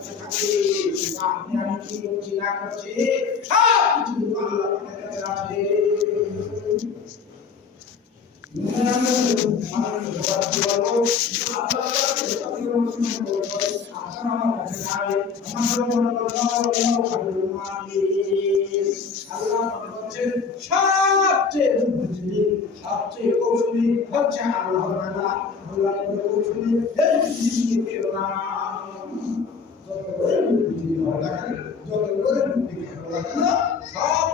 আপনি সবচেয়ে কৌশলী হচ্ছে আল্লাহ কৌশলী করে সব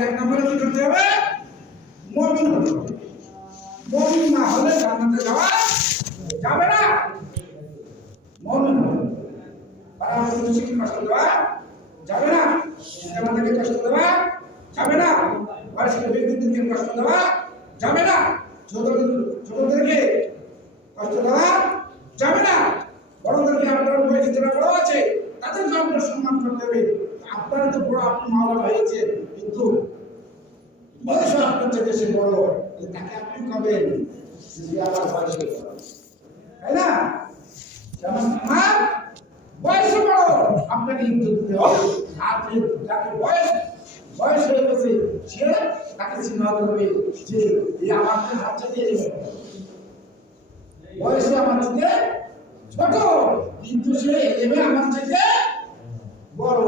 এক নম্বরে কি হবে মমিন হতে না হলে জান্নাতে যাওয়া যাবে না। মমিন হবে আর আমাদের দোষীকে দেওয়া যাবে না আমাদেরকে কষ্ট দেওয়া যাবে না বয়স্ক ব্যক্তিদেরকে কষ্ট দেওয়া যাবে না। ছোট ছোটদেরকে কষ্ট দেওয়া যাবে না। বড়দেরকে আপনার বয়সে যারা বড় আছে, তাদেরকে আপনার সম্মান করতে হবে। আপনারা তো বড় আপনি মাওলা হয়েছে কিন্তু বয়স আপনার চেয়ে বেশি বড় তাকে আপনি কবেন আবার বয়সে তাই না? যেমন আমার বয়স বড় আপনাকে ইজ্জত দিতে হবে। বয়স বয়স হয়ে গেছে, সে তাকে চিহ্নিত করবে যে এই আমার হাত থেকে বয়সে আমার থেকে ছোট কিন্তু সে এলেমে আমার থেকে বড়।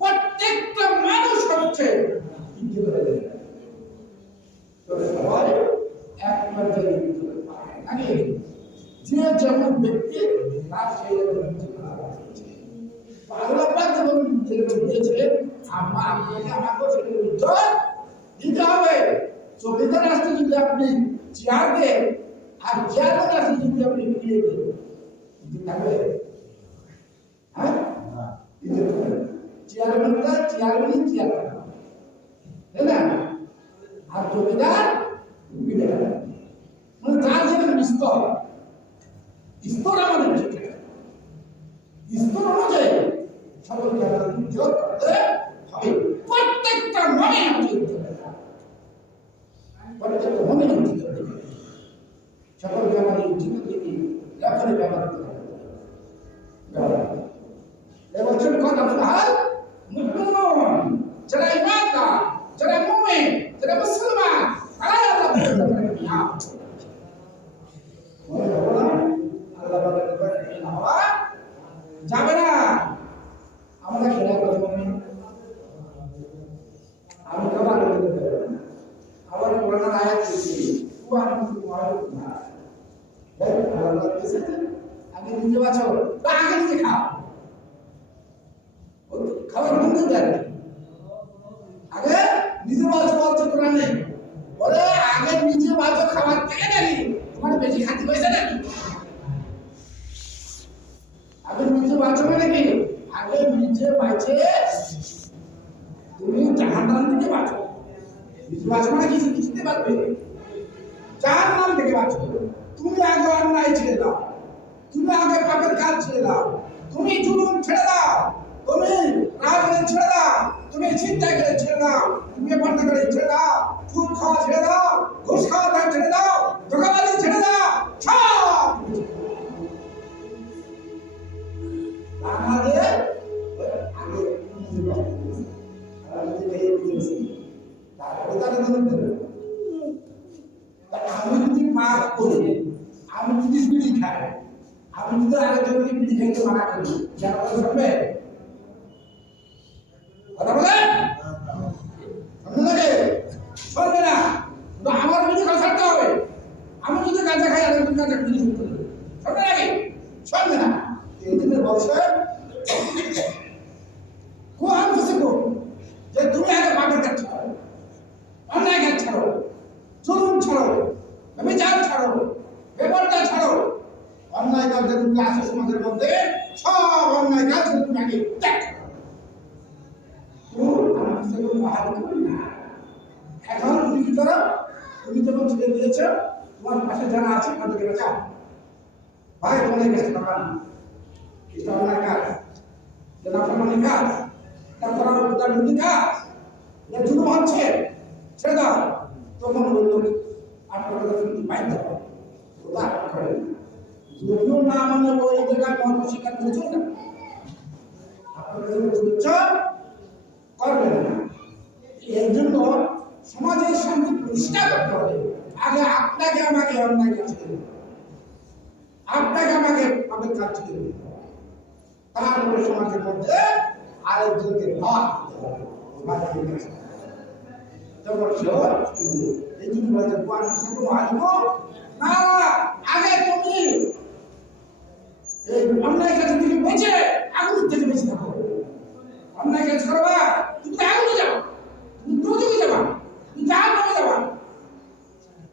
প্রত্যেকটা মানুষ হচ্ছে যে যেমন ব্যক্তি তার সেই। আল্লাহ পাক যেমন যেরকম দিয়েছিলেন আমরা আপনাকে আমাকে সেরকম ইজ্জত দিতে হবে। চোখের রাস্তায় যদি আপনি চেয়ার দেন আর চেয়ারের রাস্তায় যদি আপনি ফিরিয়ে দেন ইজ্জত হ্যাঁ? ইজ্জত থাকবে চেয়ারম্যানটা চেয়ারম্যানই চেয়ার তাই না? আর জমিদার জমিদার মানে যার যেরকম স্তর স্তর আমাদের ঠিক স্তর অনুযায়ী সকলকে আমাদের ইজ্জত করতে হবে প্রত্যেকটা মনে আমাদের। প্রত্যেকটা মনে হবে। সকলকে আমাদের দিকে ব্যাপারে ব্যবহার করতে হবে এবছর কথা ফিলহাল মুসলমান যারা ইমানদার যারা মুমিন যারা মুসলমান তারাই আল্লাহ বলেন ইয়া আল্লাহ বলেন হওয়া যাবে না আমরা খেলা করব আমি খাবার আমার কোরআন আয়াত দিচ্ছি কুয়ান কুয়ান না আল্লাহ বলেছে আগে নিজে বাঁচো বা আগে নিজে খাও খাবার বন্ধ দেন আগে নিজে বাঁচো বাঁচো কোরআনে বলে আগে নিজে বাঁচো খাবার থেকে নাকি তোমার বেশি খাতি হয়েছে নাকি আগে নিজে বাঁচো মানে কি আগে নিজে বাঁচে তুমি থেকে বাঁচো। মানে কিছু পারবে? জাহান্নাম থেকে বাঁচো। তুমি আগে অন্যায় ছেড়ে দাও। তুমি আগে পাপের কাজ ছেড়ে দাও। তুমি জুলুম ছেড়ে দাও। তুমি রাজনীতি ছেড়ে দাও। তুমি চিন্তা করে ছেড়ে দাও। তুমি পান্তা করে ছেড়ে দাও। খুন খাওয়া ছেড়ে দাও। ঘুষ খাওয়া ছেড়ে দাও। ধোকাবাজি আমি আগে আরেকজনকে বিড়ি খাইতে মানা করি সেটা কথা শুনবে? কথা বলে? আপনাকে নাকি? শুনবে না। কিন্তু আমার বিড়ি খাওয়া ছাড়তে হবে। আমি যদি গাঁজা খাই আরেকজন গাঁজা বিড়ি শুনতে শুনবে নাকি? শুনবে না। এই দিনের বলছে কোরআন ফসিকো কোনো বাহাদুর করি না এখন তুমি কি করো তুমি যখন ছেড়ে দিয়েছ তোমার পাশে যারা আছে তাদেরকে যাও ভাই তোমাদের কাছে টাকা না এটা অন্যায় কাজ এটা নাফরমানি কাজ এটা করার তার দুটি কাজ এটা জুলুম হচ্ছে ছেড়ে দাও তখন বলল আপনার কথা তুমি বাধ্য হও ওটা আপনার করে যদিও না মানে ওই জায়গায় মর্ম স্বীকার করবে না এর জন্য সমাজের শান্তি প্রতিষ্ঠা করতে হবে আগে আপনাকে আমাকে অন্যায় কাজ করতে হবে। আপনাকে আমাকে আমাকে কাজ করতে হবে। তারপরে সমাজের মধ্যে আরেকজনকে ভাগ। এই জন্য বলেছে, না, আগে তুমি এই অন্যায় কাজ থেকে বেঁচে আগুন থেকে বেঁচে থাকো। অন্যায় কাজ করবা তুমি তো আগুনে যাও তুমি দুর্যোগে যাবা। তুমি জাহান নামে যাবা।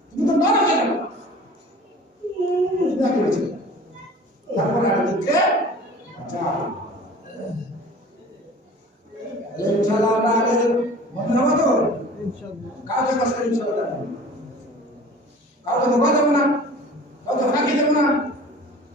তুমি তো নরকে যাবা। দেখে বেঁচে। তারপর আর দিকে ইনশাআল্লাহ আগে মনে হবে তো? কাউকে কষ্ট ইনশাআল্লাহ। কাউকে ধোকা দেবো না। কাউকে ফাঁকি দেবো না।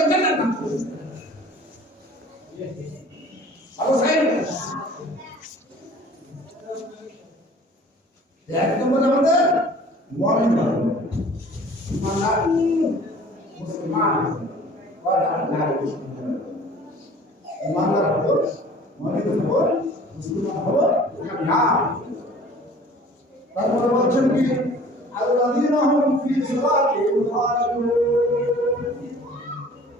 পাক আপনাকে আমাকে জান্নাত দান করেছে আবু সাইদ এক নম্বর আমাদের মমিন হব ইমানদার মুসলমান ওয়াদার ইমানদার হব মমিন হব মুসলমান হব কামিয়াব তারপরে বলছেন কি আল্লাযীনা হুম ফি সালাতিহিম খাশিউন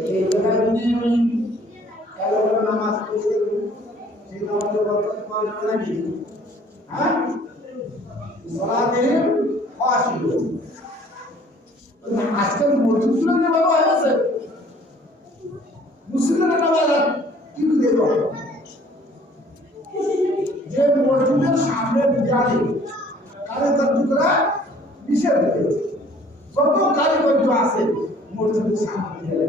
এই জায়গায় যদি আমি এলো করে নামাজ পড়ি হ্যাঁ সলাতে ফাসিল আজকাল মসজিদগুলো যে বাবা হয়েছে মুসলিমরা নামাজ আর কি দিয়ে দেওয়া যে মসজিদের সামনে দেয়ালে কালের টুকরা নিষেধ হয়েছে যত কারিগর্য আছে, মসজিদের সামনে দেয়ালে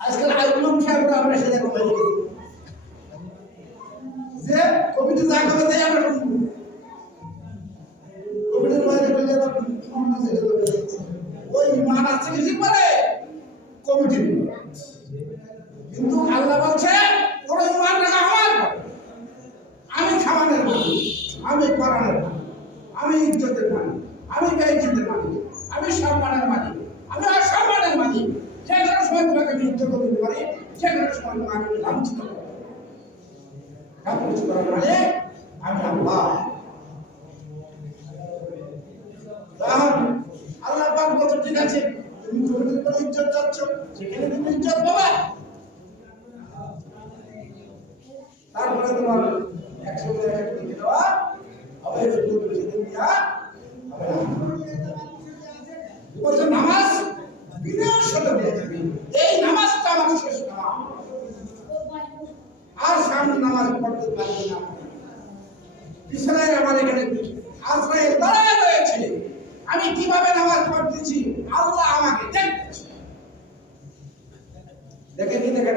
আজকাল আইগুলো খেয়াল করে আমরা সেটা কমে যে কমিটি যা করে দেয় আমরা কিন্তু আল্লাহ বলছে ওরা ইমান রাখা আমি মালিক আমি পড়ানোর আমি ইজ্জতের মালিক আমি বেইজ্জতের মালিক আমি সম্মানের মালিক। আমি অসম্মানের মালিক। যে কোনো সময় তোমাকে ইজ্জত করতে পারি, যে কোনো সময় তোমাকে লাঞ্ছিত করতে মানে আমি আল্লাহ। ঠিক আছে, তুমি চাচ্ছ তুমি তারপরে তোমার একশো দিয়ে দেওয়া হবে শুধু না বলছে নামাজ যাবে। এই নামাজটা আমার শেষ নামাজ নামাজ পড়তে পারবে না। এখানে কীভাবে নামাজ পড়তেছি? আল্লাহ আমাকে দেখতেছে দেখে কি দেখে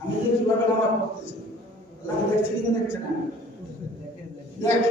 আমি কীভাবে নামাজ পড়তেছি? দেখছে না দেখে।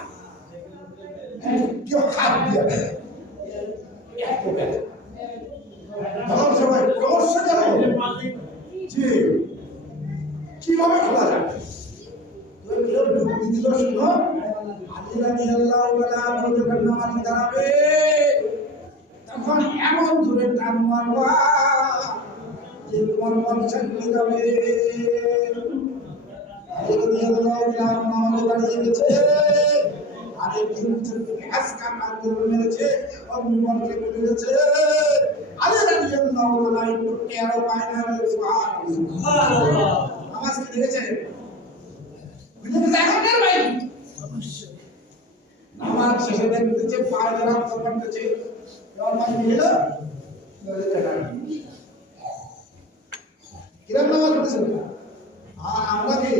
কেউ হাত দিয়ে। এত ব্যথা তখন সবাই সমস্যা কেন জি। কীভাবে খোলা যাবে কেউ যুক্তি দিল শুনো দাঁড়াবে তখন এমন ধরে টান মারবা যে তোমার মন ছাড়িয়ে যাবে। দাঁড়িয়ে গেছে আর থেকে আজকা কান ধরে মেরেছে বলে গেছে আলী রাদিয়াল্লাহু তাআলা একটু টেরো পায় না সুবহানাল্লাহ ভাই এলো কিরম নামাজ আর আমরা কি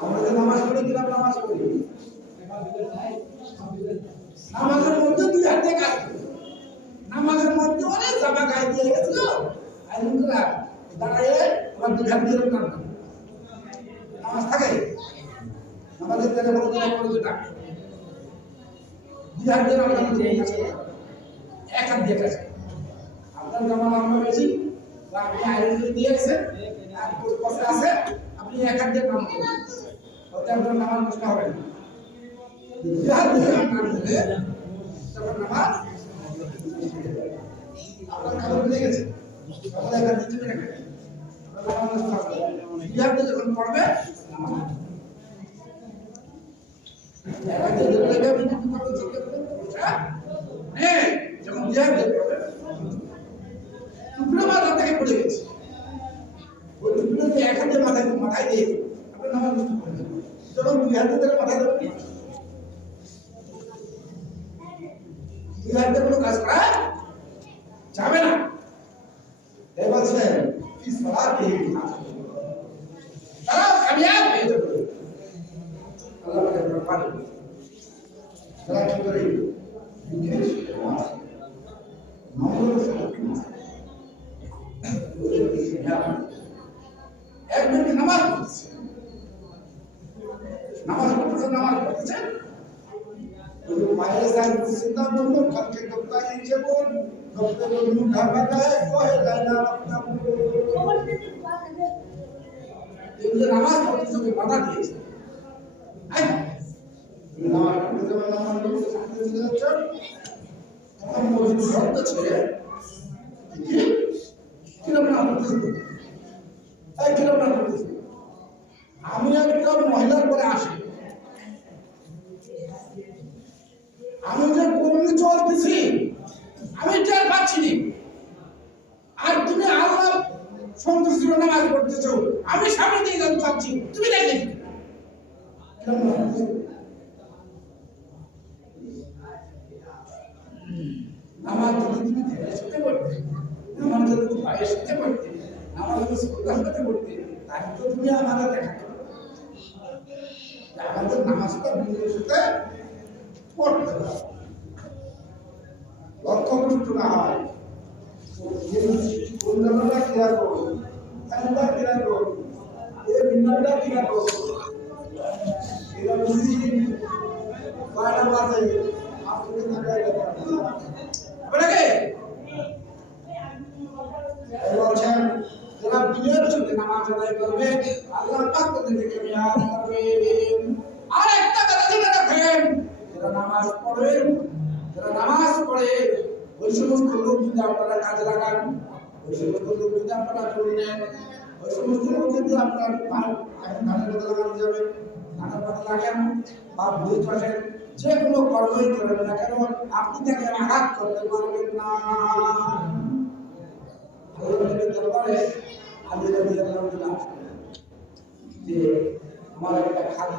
আমরা যে নামাজ পড়ি কিরম নামাজ নামাজের মধ্যে দুই হাতে কাজ নামাজের মধ্যে অনেক জামা গায়ে দিয়ে গেছিল। আমার দুই হাত দিয়ে নামাজ। থাকে? নামাজের বড় বড় যেটা দুই হাত দিয়ে দুই কাজ এক হাত দিয়ে কাজ আপনার জামা লম্বা বেশি আপনি আইরন দিয়ে গেছেন। আর আছে, আপনি এক হাত দিয়ে কাম করুন নামাজ নষ্ট হবে। তখন যখন পড়বে হ্যাঁ যখন পড়বে টুকরো মাথা থেকে পড়ে গেছে ওই টুকরোকে এক হাতে মাথায় মাথায় দিয়ে আপনার নামাজ নষ্ট করে দেবে যখন দুই হাতে ধরে মাথায় দেবেন দুই হাতে কোনো কাজ করা যাবে না এ বলছেন কি সালাতে তারা কামিয়াব হয়ে যাবে আল্লাহ পাকের ব্যাপারে তারা কি করে বিদেশ এক মিনিট নামাজ পড়তেছে নামাজ পড়তেছে নামাজ পড়তেছে পায়ে যান চিন্তা করল কালকে গপ্তাই যেমন গপ্তে বলুন ঢাকা গায়ে কহে যায় না আপনার এগুলো নামাজ পড়তে তোকে বাধা দিয়েছে আই নামাজ পড়তে যাবে নামাজ শব্দ ছেড়ে কিরম না পড়তেছে এই কিরম না পড়তেছে আমি একটা মহিলার পরে আসি আমি যে কর্মী চলতেছি। আমি টের পাচ্ছি। আর তুমি আল্লাহ সন্তুষ্টির নামাজ পড়তেছো। আমি সামনে দিয়ে যেতে চাচ্ছি তুমি দেখে নামাজ যদি তুমি নামাজ যদি তুমি পায়ের সাথে পড়তে তাহলে তো তুমি আমাদের দেখা করো আমাদের নামাজটা বিনয়ের সাথে পড়তে হবে। লক্ষ্য নষ্ট না হয়। বন্ধুরা ক্রিয়া করো ঠান্ডা ক্রিয়া করো এ বিনাটা ক্রিয়া করো এরা বুঝি কয়টা বাজে আপনি থাকায় আপনাকে বলছেন যারা বিনয়ের সাথে নামাজ আদায় করবে, আল্লাহ পাক তাদেরকে কামিয়াব করবেন। কথা জেনে রাখেন যারা নামাজ পড়বেন যারা নামাজ পড়ে, ওই সমস্ত লোক যদি আপনারা কাজে লাগান, ওই সমস্ত লোক যদি আপনারা করে নেন, ওই সমস্ত লোক যদি আপনার পা- এখন লাগানো যাবে ধানের পাতা লাগান বা বই চাষের যে কোনো কর্মই করেন না কেন, আপনি তাকে আঘাত করতে পারবেন না দরবারে আসলেন। যে, আমার একটা খাদ্য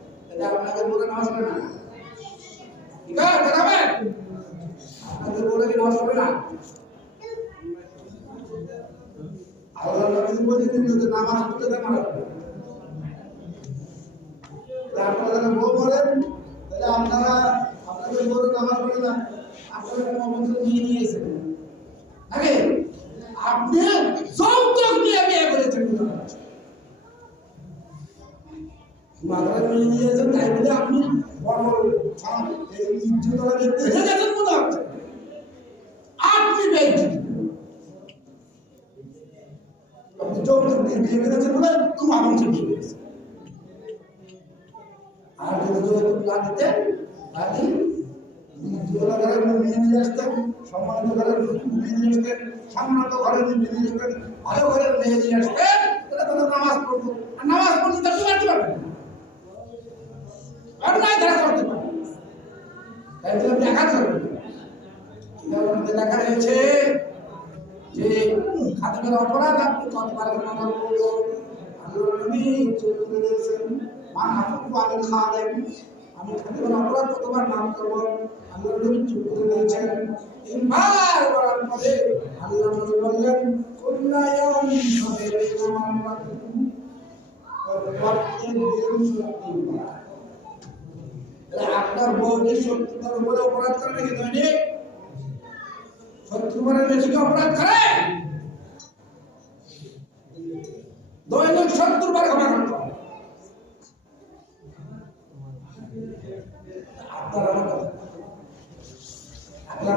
এটা আপনাদের নামাজ পড়ে না? ঠিক আছে কি নামাজ পড়বে না? আল্লাহ নবী বলেছেন যে নামাজ পড়লে তা মারা যাবে। তা আপনারা তাহলে আপনাদের নামাজ না, আপনারা নিয়ে নিয়েছেন? আপনি যৌতুক নিয়ে বিয়ে করেছেন। মাথায় নিয়ে নিয়েছেন তাই বলে আপনি মনে আর যদি মেয়ে নিয়ে আসতেন, সম্মানিত ঘরের মেয়ে নিয়ে আসতেন, সম্মানিত ঘরের নিয়ে আসতেন, ভালো ঘরের মেয়ে নিয়ে আসতেন, তাহলে তাদের নামাজ পড়তো আর নামাজ পড়লে তো পারতে পারবেন না অন্যায় ধারা করতে পারে। লেখা রয়েছে যে অপরাধ আপনি আমিন খাদেম আমি অপরাধ কতবার নাম করব? আল্লাহ নবী চুপ করে দিয়েছেন তিনবার বলার পরে বললেন দিন তিনবার? তাহলে আপনার বউকে শত্রুতার উপরে অপরাধ করে নাকি দৈনিক? মানে বেশি অপরাধ করে দৈনিক সত্তর বার ক্ষমা করতে হবে। আপনার আমার কথা আপনার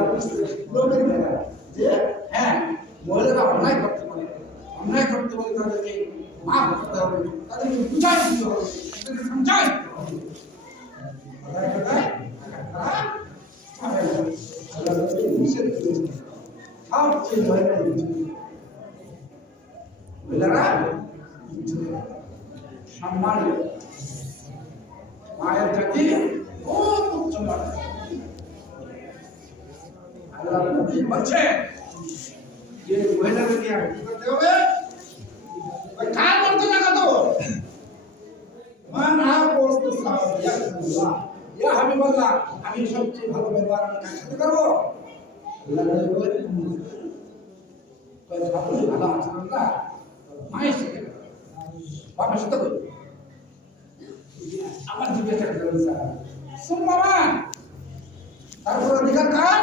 লোকের ব্যাপার যে হ্যাঁ মহিলারা অন্যায় করতে পারে অন্যায় করতে পারে তাদেরকে মাফ করতে হবে তাদেরকে বুঝাই দিতে হবে তাদেরকে সমঝাই দিতে হবে কথায় কথায় তারা ছাড়ে না। আল্লাহ তাদেরকে নিষেধ করেছেন। সবচেয়ে মহিলা ইজ্জত। মহিলারা ইজ্জত। সম্মানিত মায়ের জাতি খুব উচ্চ মানের। আল্লাহ নবী বলছে যে মহিলাদেরকে আর কি করতে হবে? ওই কার মর্যাদা কত মান সাহাব ইয়া রাসূলুল্লাহ ইয়া হাবিবাল্লাহ আমি সবচেয়ে ভালো ব্যবহার আমি কার সাথে করব? আল্লাহ নবী বলেন কই ভালো আচরণ না মায়ের সাথে করো। সাথে করো। আমার জিজ্ঞাসা করতে তারপর অধিকার কার?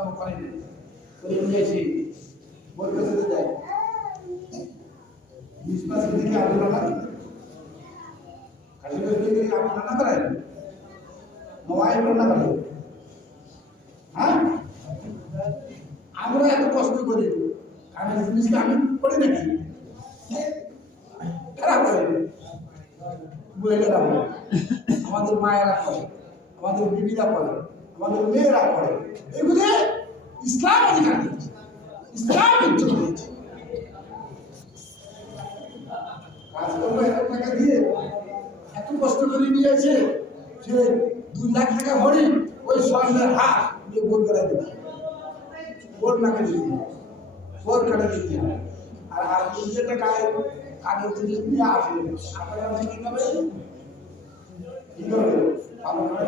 কর্ম করেন। করে নিয়েছি বই কাছে দেয় বিশ মাস দিকে আন্দোলন আন্দোলন না করেন? করে। আমরা এত কষ্ট করি আমি জিনিসটা আমি করি নাকি? করে। আমাদের মায়েরা করে, আমাদের বিবিরা করে। আমাদের মেয়েরা করে। এগুলো ইসলাম অধিকার দিয়েছে। ইসলাম ইজ্জত দিয়েছে। কাজকর্ম এত টাকা দিয়ে, এত কষ্ট করে নিয়েছে সে দুই লাখ টাকা ওই স্বর্ণের হাত দিয়ে গোল নাকে দিতে ওর কাটে দিতে আর আর যেটা গায়ে কানে জিনিস নিয়ে আসে আপনারা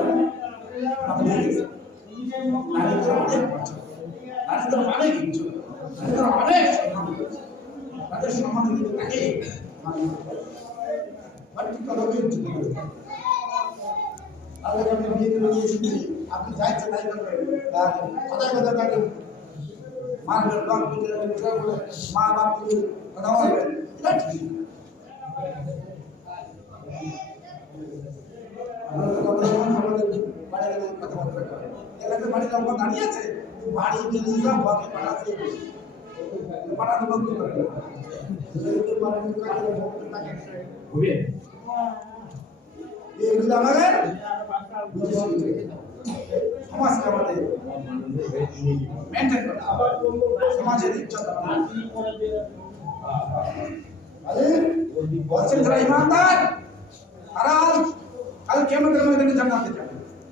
নারীদের অনেক কথায় মা বাপ কথা বলবেন না। আমাদের কথা যখন আমাদের বাড়ি গেলে কথা বলতে হবে এলাকার বাড়ি যখন দাঁড়িয়ে আছে? বাড়ি সব বাকি পাঠাতে পাঠাতে বন্ধ করে বাড়ির কাছে আমাদের? সমাজের বলছেন যারা ইমানদার, তারা ময়দানে জান্নাতে যাবে।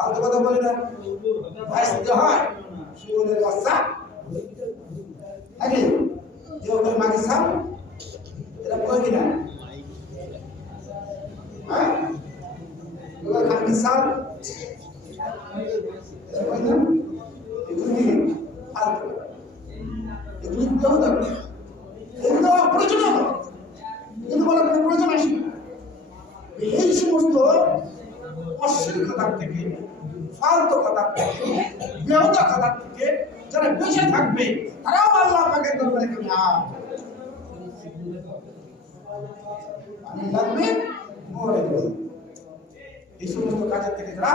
ফালতু কথা বলি না। ভাইসতে হয় সুদের বাচ্চা নাকি? কেউ কেউ মাকে সাপ এটা কই কিনা হ্যাঁ? এগুলো খানকি সাপ এটা কই না? কোনো প্রয়োজন আসে এই সমস্ত অশ্লীল থেকে ফালতু কথার থেকে বেহদা কথার থেকে যারা বেঁচে থাকবে তারাও আল্লাহ পাকের দরবারে কামিয়াব আমি লাগবে মরে যাবে। এই সমস্ত কাজের থেকে যারা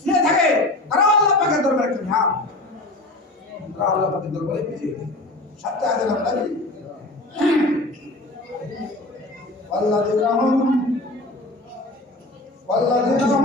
ফিরে থাকে তারাও আল্লাহ পাকের দরবারে কামিয়াব তারা আল্লাহ পাকের দরবারে বিজয়ী সপ্তাহে আগে আমরা والذين هم والذين هم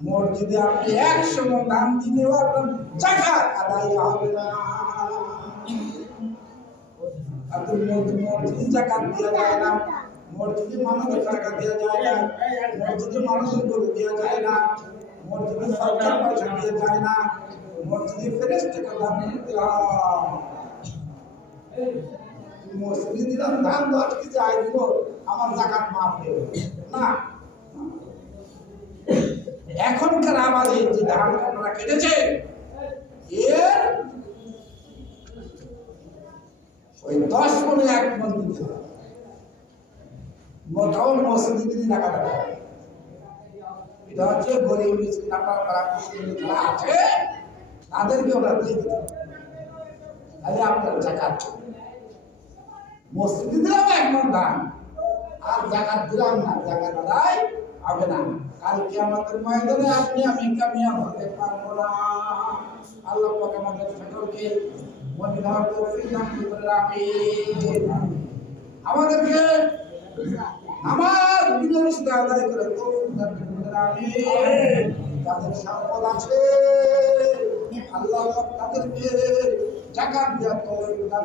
মসজিদে আপনি একশো মন দান দিলেও আপনার জাকাত আদায় হবে না। আপনি মসজিদ জাকাত দেওয়া যায় না। মসজিদে মানুষের টাকা দেওয়া যায় না। মসজিদে মানুষের গরু দেওয়া যায় না। মসজিদে সরকার পয়সা দেওয়া যায় না। মসজিদে ফেরেস টাকা দান মসজিদে দিলাম ধান দশ কেজি আয় আমার জাকাত মাফ না। এখনকার আমাদের যে ধান আপনারা কেটেছে এর ওই দশ মনে এক মন দিতে হবে মোটাও মসজিদে দিদি টাকা এটা হচ্ছে গরিব আপনার যারা আছে, তাদেরকে ওরা দিয়ে দিতে। তাহলে আপনার জাকাত। মসজিদে দিলাম এক মন দান আর জাকাত দিলাম না, জাকাত আদায় হবে না কালকে আমাদের ময়দানে আপনি আমি কামিয়াব হতে পারব না আল্লাহ পাক আমাদের সকলকে তৌফিক দান করে আমাদেরকে আমার দিনের সাথে আদায় করে তৌফিক দান আল্লাহ পাক তাদেরকে জাকাত দেওয়ার তৌফিক দান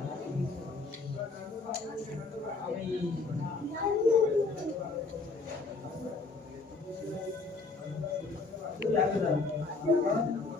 Allah